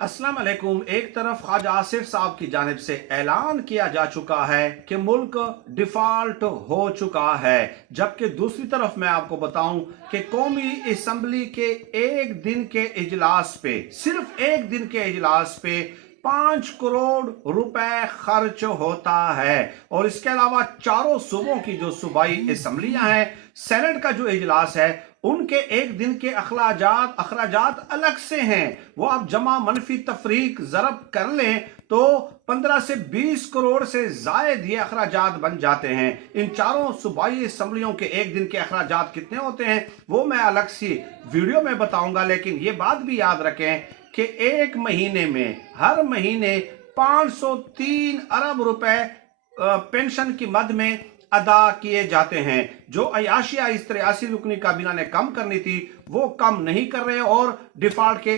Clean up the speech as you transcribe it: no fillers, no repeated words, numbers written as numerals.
अस्सलाम वालेकुम। एक तरफ ख्वाजा आसिफ साहब की जानिब से ऐलान किया जा चुका है कि मुल्क डिफॉल्ट हो चुका है, जबकि दूसरी तरफ मैं आपको बताऊं कि कौमी असम्बली के एक दिन के इजलास पे, सिर्फ एक दिन के इजलास पे 5 करोड़ रुपए खर्च होता है। और इसके अलावा चारों सूबों की जो सूबाई असम्बलियां हैं, सेनेट का जो इजलास है, उनके एक दिन के अखराजात अलग से हैं। वो आप जमा मनफी तफरीक जरब कर लें तो 15 से 20 करोड़ से जायद ये अखराजात बन जाते हैं। इन चारों सूबाई असम्बलियों के एक दिन के अखराजात कितने होते हैं वो मैं अलग सी वीडियो में बताऊंगा, लेकिन ये बात भी याद रखें कि एक महीने में हर महीने 503 अरब रुपए पेंशन की मद में अदा किए जाते हैं। जो अयाशिया इस 83 रुकनी काबीना ने कम करनी थी वो कम नहीं कर रहे और डिफॉल्ट के